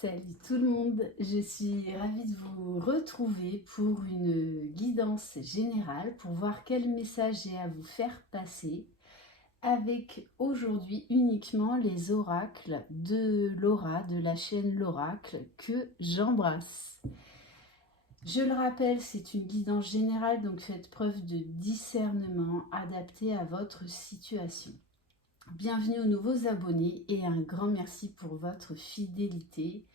Salut tout le monde, je suis ravie de vous retrouver pour une guidance générale pour voir quel message j'ai à vous faire passer avec aujourd'hui uniquement les oracles de Laura, de la chaîne L'Oracle que j'embrasse. Je le rappelle, c'est une guidance générale, donc faites preuve de discernement adapté à votre situation. Bienvenue aux nouveaux abonnés et un grand merci pour votre fidélité.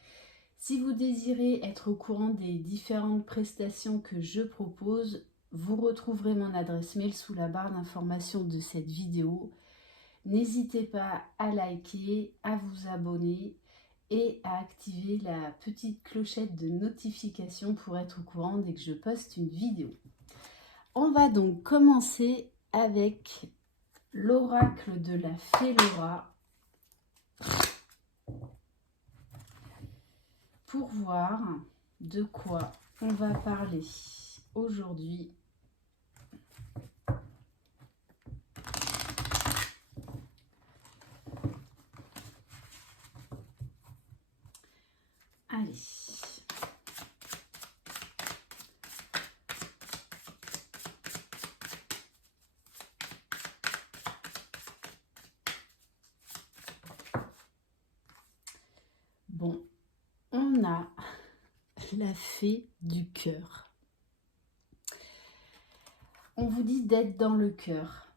Si vous désirez être au courant des différentes prestations que je propose, vous retrouverez mon adresse mail sous la barre d'information de cette vidéo. N'hésitez pas à liker, à vous abonner et à activer la petite clochette de notification pour être au courant dès que je poste une vidéo. On va donc commencer avec l'oracle de la fée Laura pour voir de quoi on va parler aujourd'hui. Allez. Bon, on a la fée du cœur. On vous dit d'être dans le cœur.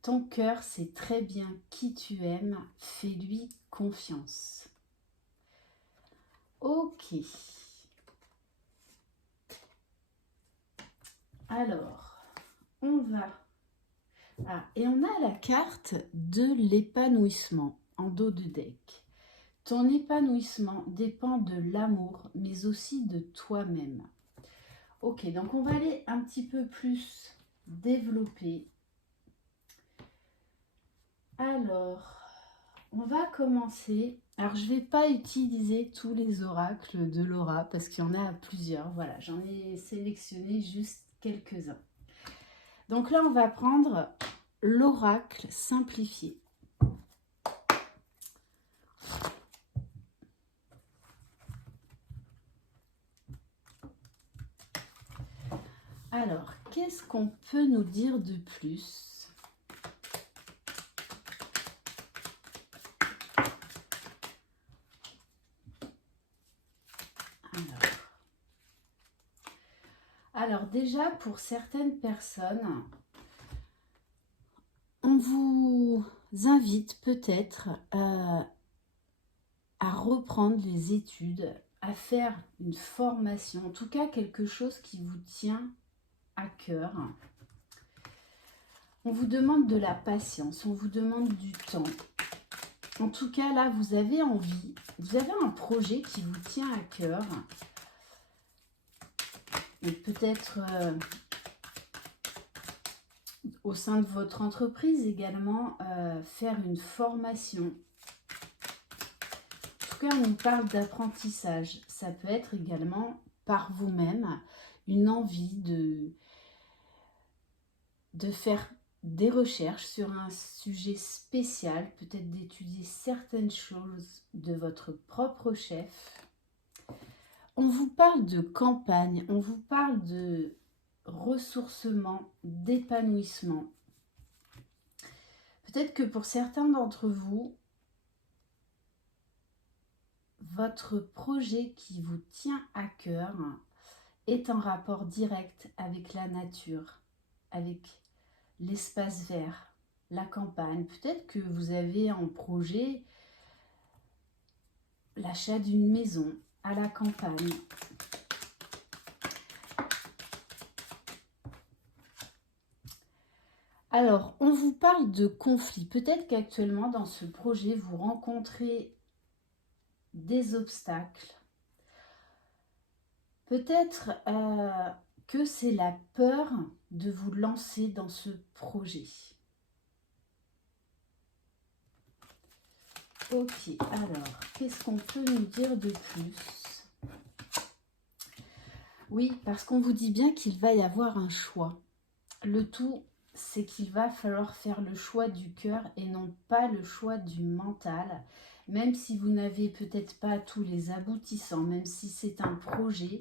Ton cœur sait très bien qui tu aimes, fais-lui confiance. Ok. Alors, on va... Ah, et on a la carte de l'épanouissement en dos de deck. Ton épanouissement dépend de l'amour, mais aussi de toi-même. Ok, donc on va aller un petit peu plus développer. Alors, on va commencer. Alors, je ne vais pas utiliser tous les oracles de Laura parce qu'il y en a plusieurs. Voilà, j'en ai sélectionné juste quelques-uns. Donc là, on va prendre l'oracle simplifié. Alors, qu'est-ce qu'on peut nous dire de plus ? Alors déjà, pour certaines personnes, on vous invite peut-être à reprendre les études, à faire une formation, en tout cas quelque chose qui vous tient à cœur. On vous demande de la patience, on vous demande du temps. En tout cas, là, vous avez envie, vous avez un projet qui vous tient à cœur. Et peut-être au sein de votre entreprise également, faire une formation. En tout cas, on parle d'apprentissage. Ça peut être également par vous-même une envie de faire des recherches sur un sujet spécial, peut-être d'étudier certaines choses de votre propre chef. On vous parle de campagne, on vous parle de ressourcement, d'épanouissement. Peut-être que pour certains d'entre vous, votre projet qui vous tient à cœur est en rapport direct avec la nature, avec l'espace vert, la campagne. Peut-être que vous avez en projet l'achat d'une maison à la campagne. Alors, on vous parle de conflit. Peut-être qu'actuellement, dans ce projet, vous rencontrez des obstacles. Peut-être que c'est la peur de vous lancer dans ce projet. Ok, alors, qu'est-ce qu'on peut nous dire de plus? Oui, parce qu'on vous dit bien qu'il va y avoir un choix. Le tout, c'est qu'il va falloir faire le choix du cœur et non pas le choix du mental. même si vous n'avez peut-être pas tous les aboutissants, même si c'est un projet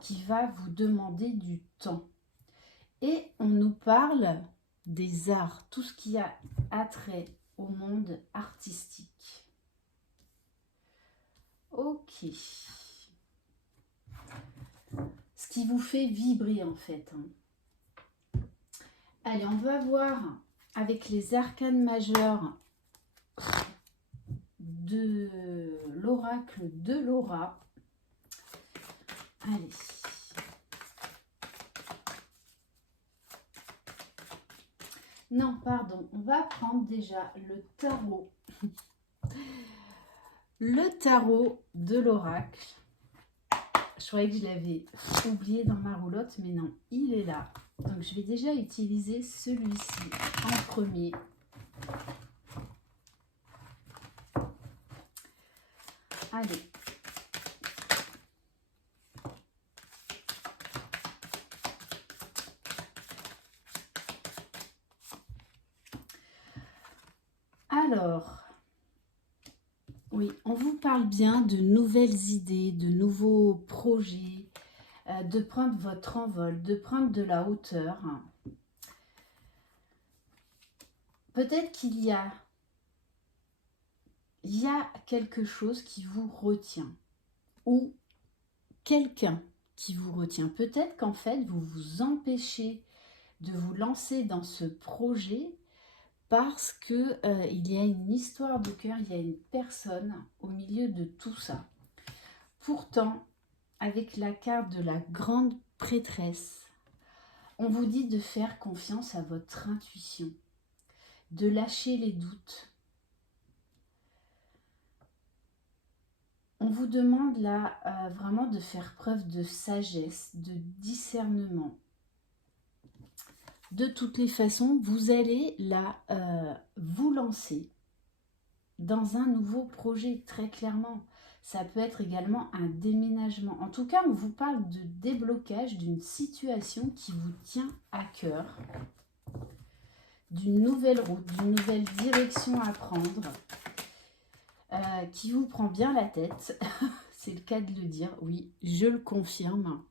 qui va vous demander du temps. Et on nous parle des arts, tout ce qui a attrait au monde artistique. Ok. Ce qui vous fait vibrer en fait. Allez, on va voir avec les arcanes majeurs de l'oracle de Laura. Allez. Non, pardon, on va prendre déjà le tarot. Le tarot de l'oracle. Je croyais que je l'avais oublié dans ma roulotte, mais non, il est là. Donc, je vais déjà utiliser celui-ci en premier. Allez. Alors, oui, on vous parle bien de nouvelles idées, de nouveaux projets, de prendre votre envol, de prendre de la hauteur. Peut-être qu'il y a quelque chose qui vous retient ou quelqu'un qui vous retient. Peut-être qu'en fait, vous vous empêchez de vous lancer dans ce projet parce que il y a une histoire de cœur, il y a une personne au milieu de tout ça. Pourtant, avec la carte de la grande prêtresse, on vous dit de faire confiance à votre intuition, de lâcher les doutes. On vous demande là vraiment de faire preuve de sagesse, de discernement. De toutes les façons, vous allez là vous lancer dans un nouveau projet, très clairement. Ça peut être également un déménagement. En tout cas, on vous parle de déblocage d'une situation qui vous tient à cœur, d'une nouvelle route, d'une nouvelle direction à prendre, qui vous prend bien la tête. C'est le cas de le dire, oui, je le confirme.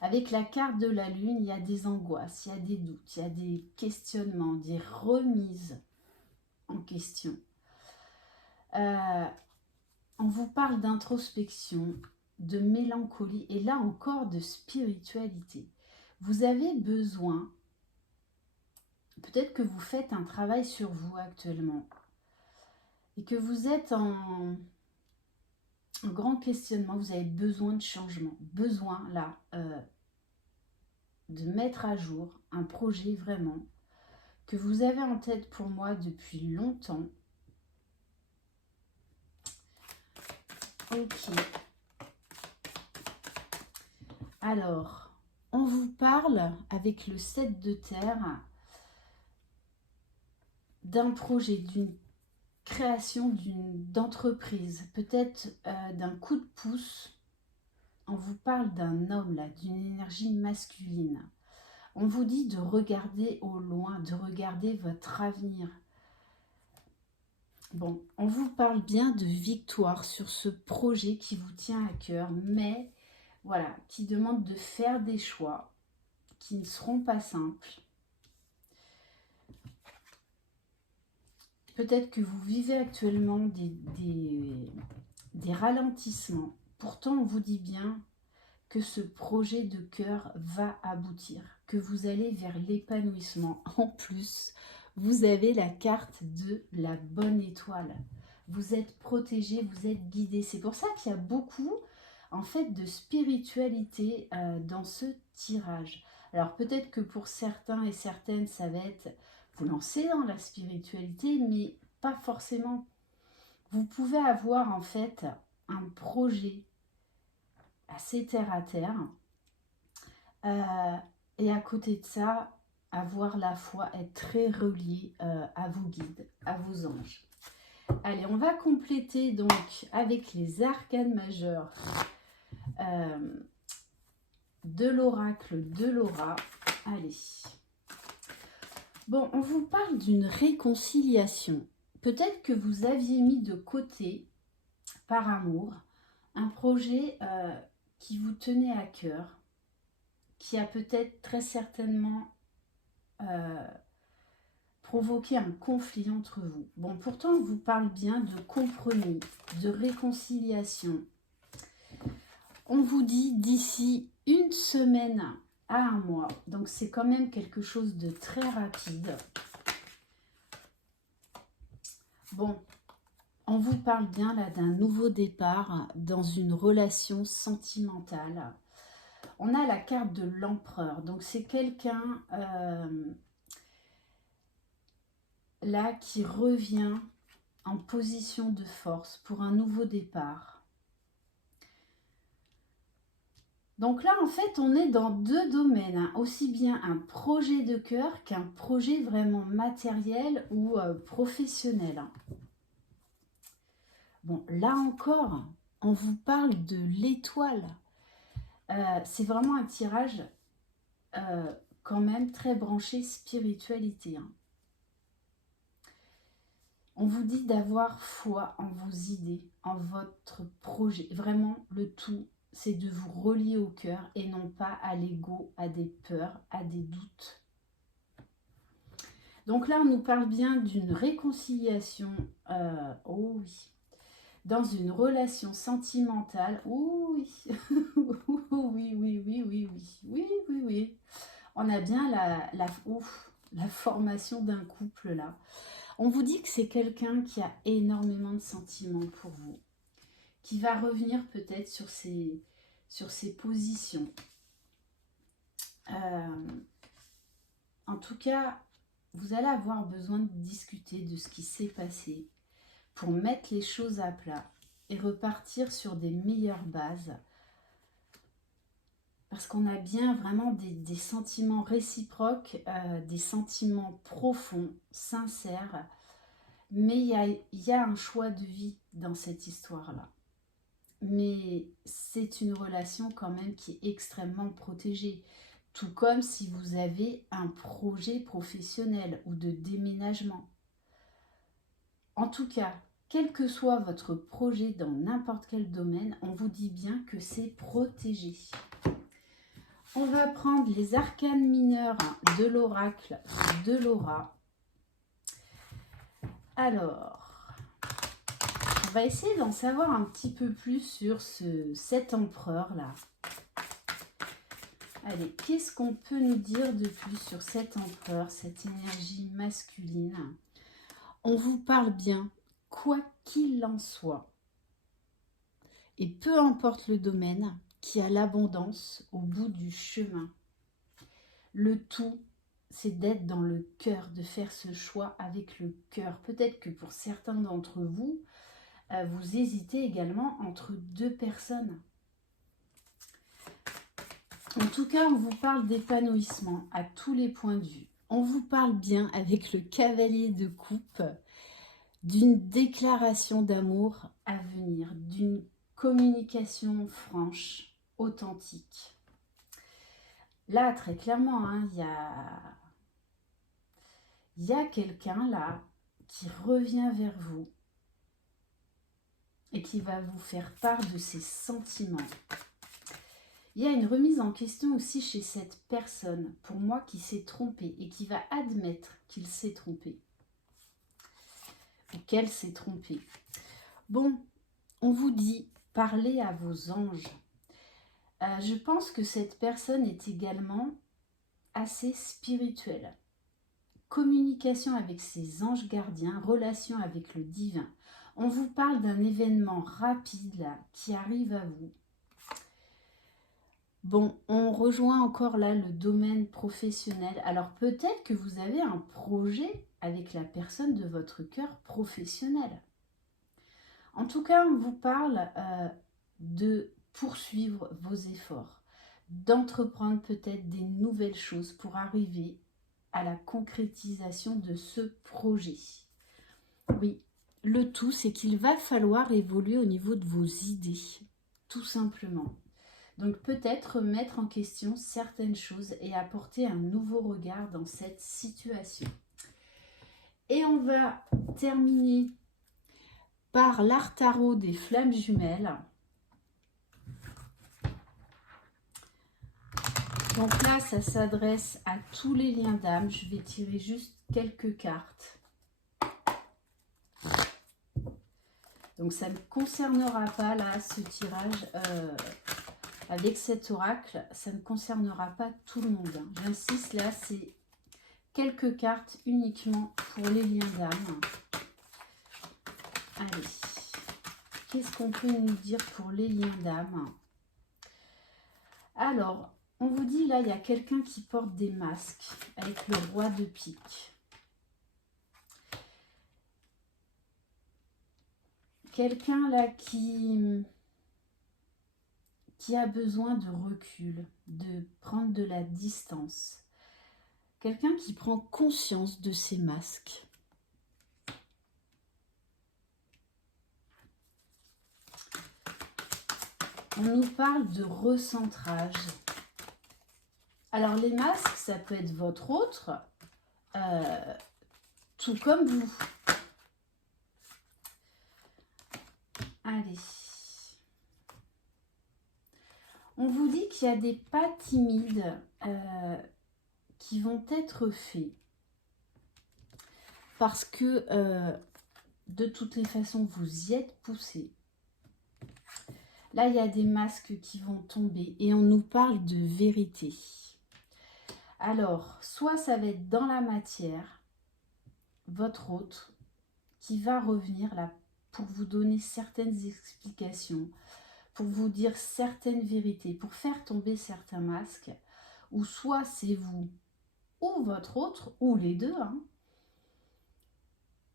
Avec la carte de la lune, il y a des angoisses, il y a des doutes, il y a des questionnements, des remises en question. On vous parle d'introspection, de mélancolie et là encore de spiritualité. Vous avez besoin, peut-être que vous faites un travail sur vous actuellement et que vous êtes en grand questionnement, vous avez besoin de changement, besoin là de mettre à jour un projet vraiment que vous avez en tête pour moi depuis longtemps. Ok. Alors, on vous parle avec le 7 de terre d'un projet, d'une création d'entreprise, peut-être d'un coup de pouce. On vous parle d'un homme là, d'une énergie masculine. On vous dit de regarder au loin, de regarder votre avenir. Bon, on vous parle bien de victoire sur ce projet qui vous tient à cœur, mais voilà, qui demande de faire des choix qui ne seront pas simples. Peut-être que vous vivez actuellement des ralentissements. Pourtant, on vous dit bien que ce projet de cœur va aboutir, que vous allez vers l'épanouissement. En plus, vous avez la carte de la bonne étoile. Vous êtes protégé, vous êtes guidé. C'est pour ça qu'il y a beaucoup, en fait, de spiritualité dans ce tirage. Alors peut-être que pour certains et certaines, ça va être vous lancer dans la spiritualité, mais pas forcément. Vous pouvez avoir en fait un projet assez terre à terre et à côté de ça, avoir la foi, être très relié à vos guides, à vos anges. Allez, on va compléter donc avec les arcanes majeurs de l'oracle de Laura. Allez. Bon, on vous parle d'une réconciliation. peut-être que vous aviez mis de côté, par amour, un projet qui vous tenait à cœur, qui a peut-être très certainement provoqué un conflit entre vous. Bon, pourtant, on vous parle bien de compromis, de réconciliation. On vous dit d'ici une semaine à un mois, donc c'est quand même quelque chose de très rapide. Bon, on vous parle bien là d'un nouveau départ dans une relation sentimentale. On a la carte de l'empereur, donc c'est quelqu'un là qui revient en position de force pour un nouveau départ. Donc là, en fait, on est dans deux domaines, hein, aussi bien un projet de cœur qu'un projet vraiment matériel ou professionnel. Bon, là encore, on vous parle de l'étoile. C'est vraiment un tirage quand même très branché spiritualité. Hein. On vous dit d'avoir foi en vos idées, en votre projet. Vraiment, le tout, c'est de vous relier au cœur et non pas à l'ego, à des peurs, à des doutes. Donc là, on nous parle bien d'une réconciliation. Oh oui. Dans une relation sentimentale. Oh oui. Oui, oui, oui, oui, oui. Oui, oui, oui. On a bien la formation d'un couple là. On vous dit que c'est quelqu'un qui a énormément de sentiments pour vous, qui va revenir peut-être sur ses positions. En tout cas, vous allez avoir besoin de discuter de ce qui s'est passé pour mettre les choses à plat et repartir sur des meilleures bases. Parce qu'on a bien vraiment des sentiments réciproques, des sentiments profonds, sincères. Mais il y a un choix de vie dans cette histoire-là. Mais c'est une relation quand même qui est extrêmement protégée. Tout comme si vous avez un projet professionnel ou de déménagement. En tout cas, quel que soit votre projet dans n'importe quel domaine, on vous dit bien que c'est protégé. On va prendre les arcanes mineurs de l'oracle de Laura. Alors, on va essayer d'en savoir un petit peu plus sur cet empereur-là. Allez, qu'est-ce qu'on peut nous dire de plus sur cet empereur, cette énergie masculine? On vous parle bien, quoi qu'il en soit. Et peu importe le domaine, qui a l'abondance au bout du chemin. Le tout, c'est d'être dans le cœur, de faire ce choix avec le cœur. Peut-être que pour certains d'entre vous, vous hésitez également entre deux personnes. En tout cas, on vous parle d'épanouissement à tous les points de vue. On vous parle bien avec le cavalier de coupe d'une déclaration d'amour à venir, d'une communication franche, authentique. Là, très clairement, hein, il y a quelqu'un là qui revient vers vous et qui va vous faire part de ses sentiments. Il y a une remise en question aussi chez cette personne, pour moi, qui s'est trompée et qui va admettre qu'il s'est trompé. Ou qu'elle s'est trompée. Bon, on vous dit, parlez à vos anges. Je pense que cette personne est également assez spirituelle. Communication avec ses anges gardiens, relation avec le divin. On vous parle d'un événement rapide là, qui arrive à vous. Bon, on rejoint encore là le domaine professionnel. Alors peut-être que vous avez un projet avec la personne de votre cœur professionnel. En tout cas, on vous parle de poursuivre vos efforts, d'entreprendre peut-être des nouvelles choses pour arriver à la concrétisation de ce projet. Oui, le tout, c'est qu'il va falloir évoluer au niveau de vos idées, tout simplement. Donc peut-être remettre en question certaines choses et apporter un nouveau regard dans cette situation. Et on va terminer par l'art tarot des flammes jumelles. Donc là, ça s'adresse à tous les liens d'âme. Je vais tirer juste quelques cartes. Donc ça ne concernera pas là ce tirage avec cet oracle. Ça ne concernera pas tout le monde. Hein. J'insiste, là, c'est quelques cartes uniquement pour les liens d'âme. Allez, qu'est-ce qu'on peut nous dire pour les liens d'âme? Alors, on vous dit là, il y a quelqu'un qui porte des masques avec le roi de pique. Quelqu'un là qui a besoin de recul, de prendre de la distance. Quelqu'un qui prend conscience de ses masques. On nous parle de recentrage. Alors les masques, ça peut être votre autre, tout comme vous. Allez. On vous dit qu'il y a des pas timides qui vont être faits. Parce que de toutes les façons, vous y êtes poussé. Là, il y a des masques qui vont tomber et on nous parle de vérité. Alors, soit ça va être dans la matière, votre hôte, qui va revenir là pour vous donner certaines explications, pour vous dire certaines vérités, pour faire tomber certains masques, ou soit c'est vous ou votre autre, ou les deux, hein,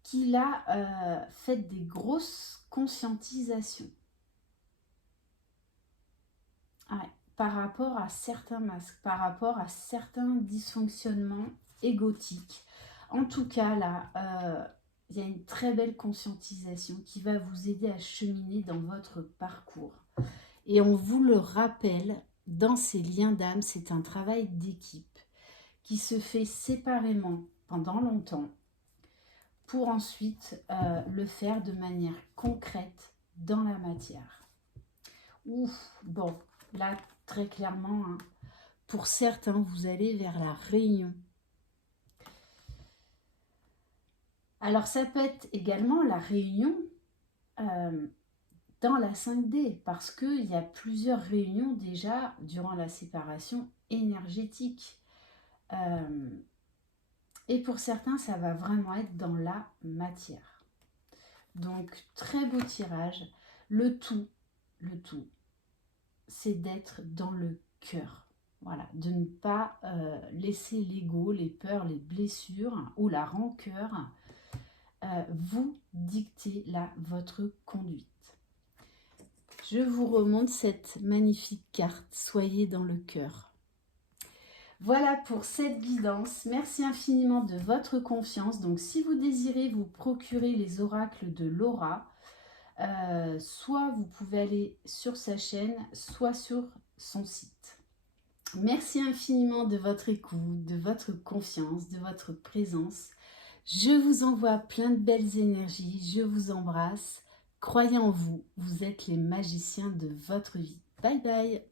qui là fait des grosses conscientisations. Ouais, par rapport à certains masques, par rapport à certains dysfonctionnements égotiques. En tout cas, là, il y a une très belle conscientisation qui va vous aider à cheminer dans votre parcours. Et on vous le rappelle, dans ces liens d'âme, c'est un travail d'équipe qui se fait séparément pendant longtemps pour ensuite le faire de manière concrète dans la matière. Ouf, bon, là, très clairement, hein, pour certains, vous allez vers la réunion. Alors, ça peut être également la réunion dans la 5D, parce qu'il y a plusieurs réunions déjà durant la séparation énergétique. Et pour certains, ça va vraiment être dans la matière. Donc, très beau tirage. Le tout, c'est d'être dans le cœur. Voilà, de ne pas laisser l'ego, les peurs, les blessures ou la rancœur vous dicter là votre conduite. Je vous remonte cette magnifique carte. Soyez dans le cœur. Voilà pour cette guidance. Merci infiniment de votre confiance. Donc, si vous désirez vous procurer les oracles de Laura, soit vous pouvez aller sur sa chaîne, soit sur son site. Merci infiniment de votre écoute, de votre confiance, de votre présence. Je vous envoie plein de belles énergies. Je vous embrasse. Croyez en vous. Vous êtes les magiciens de votre vie. Bye bye.